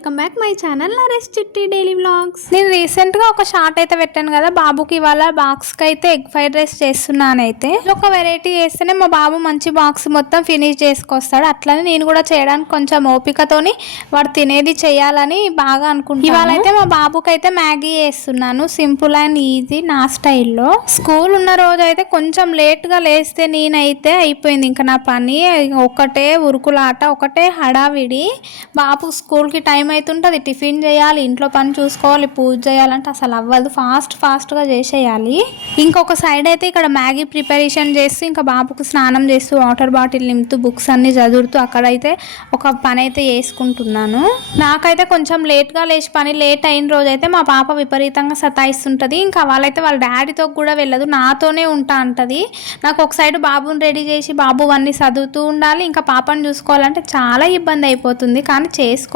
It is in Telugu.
Welcome back my channel Naresh చిట్టి డైలీ వ్లాగ్స్. నేను రీసెంట్గా ఒక షార్ట్ అయితే పెట్టాను కదా, బాబుకి ఇవాళ బాక్స్కి అయితే ఎగ్ ఫ్రైడ్ రైస్ చేస్తున్నాను. అయితే ఒక వెరైటీ చేస్తేనే మా బాబు మంచి బాక్స్ మొత్తం ఫినిష్ చేసుకొస్తాడు. అట్లనే నేను కూడా చేయడానికి కొంచెం ఓపికతోని వాడు తినేది చేయాలని బాగా అనుకుంటున్నాను. ఇవాళ అయితే మా బాబుకి అయితే మ్యాగీ చేస్తున్నాను, సింపుల్ అండ్ ఈజీ నా స్టైల్లో. స్కూల్ ఉన్న రోజు అయితే కొంచెం లేట్గా లేస్తే నేనైతే అయిపోయింది ఇంకా నా పని. ఒకటే ఉరుకులాట, ఒకటే హడావిడి. బాబు స్కూల్కి టైం అవుతుంటుంది, టిఫిన్ చేయాలి, ఇంట్లో పని చూసుకోవాలి, పూజ చేయాలంటే అసలు అవ్వదు. ఫాస్ట్గా చేసేయాలి. ఇంకొక సైడ్ అయితే ఇక్కడ మ్యాగీ ప్రిపరేషన్ చేస్తూ ఇంకా బాబుకు స్నానం చేస్తూ వాటర్ బాటిల్ నింపుతూ బుక్స్ అన్ని చదువుతూ అక్కడైతే ఒక పని అయితే చేసుకుంటున్నాను. నాకైతే కొంచెం లేట్గా లేచి పని లేట్ అయిన రోజు అయితే మా పాప విపరీతంగా సతాయిస్తుంటుంది. ఇంకా వాళ్ళైతే వాళ్ళ డాడీతో కూడా వెళ్ళదు, నాతోనే ఉంటా అంటది. నాకు ఒక సైడ్ బాబుని రెడీ చేసి బాబు అన్నీ చదువుతూ ఉండాలి, ఇంకా పాపను చూసుకోవాలంటే చాలా ఇబ్బంది అయిపోతుంది. కానీ చేసుకో